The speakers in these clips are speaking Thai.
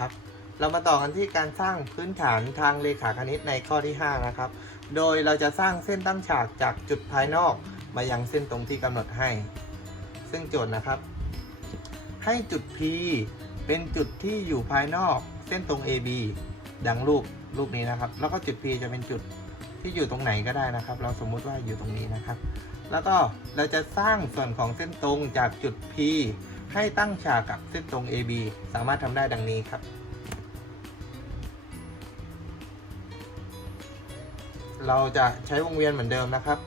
ครับ เรามาต่อกันที่การสร้างพื้นฐานทางเลขาคณิตในข้อที่ 5 นะครับ โดยเราจะสร้างเส้นตั้งฉากจากจุดภายนอก มายังเส้นตรงที่กำหนดให้ ซึ่งโจทย์นะครับ ให้จุด P เป็นจุดที่อยู่ภายนอกเส้นตรง AB ดังรูปรูปนี้นะครับ แล้วก็จุด P จะเป็นจุดที่อยู่ตรงไหนก็ได้นะครับ เราสมมุติว่าอยู่ตรงนี้นะครับ แล้วก็เราจะสร้างส่วนของเส้นตรงจากจุด P ให้ตั้งฉากกับเส้นตรง AB สามารถทำได้ดังนี้ครับ เราจะใช้วงเวียนเหมือนเดิมนะครับ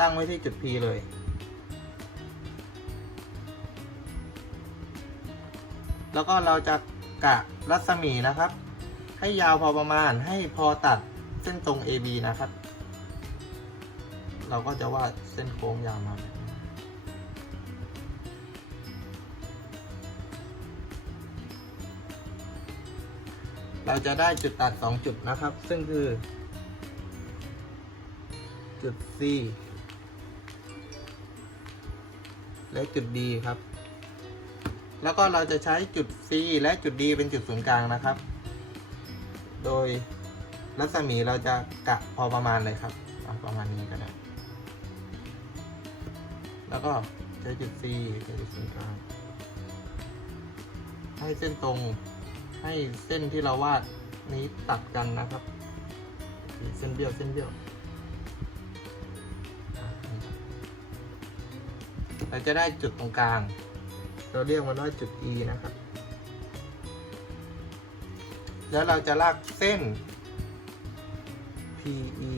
ตั้งไว้ที่จุด P เลย แล้วก็เราจะกะรัศมีนะครับ ให้ยาวพอประมาณให้พอตัดเส้นตรง AB นะครับ เราก็จะวาดเส้นโค้งยาวมา เราจะได้จุดตัด 2 จุดนะครับ ซึ่งคือ จุด C และจุด D ครับ แล้วก็เราจะใช้จุด C และจุด D เป็นจุดศูนย์กลางนะครับ โดยรัศมีเราจะกะพอประมาณเลยครับ ประมาณนี้ก็ได้ แล้วก็ใช้จุด C เป็นจุดศูนย์กลาง ให้เส้นตรง ให้เส้นที่เราวาดนี้ตัดกันนะครับ เส้นเบี้ยวเส้นเบี้ยวเราจะได้จุดตรงกลาง เราเรียกมันว่าจุด E นะครับ แล้วเราจะลากเส้น PE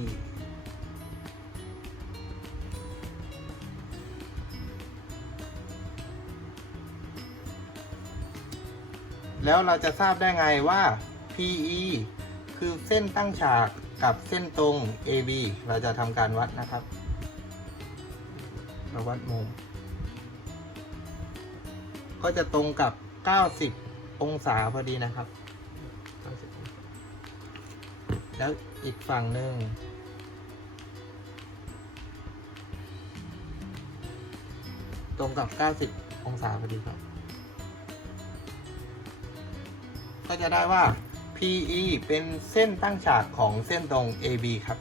แล้วเราจะทราบได้ไงว่า PE คือเส้นตั้งฉากกับเส้นตรง AB เราจะทำการวัดนะครับ เราวัดมุม ก็จะตรงกับ 90 องศาพอดีนะครับ แล้วอีกฝั่งหนึ่งตรงกับ 90 องศาพอดีครับ ก็จะได้ว่า PE เป็นเส้นตั้งฉากของเส้นตรง AB ครับ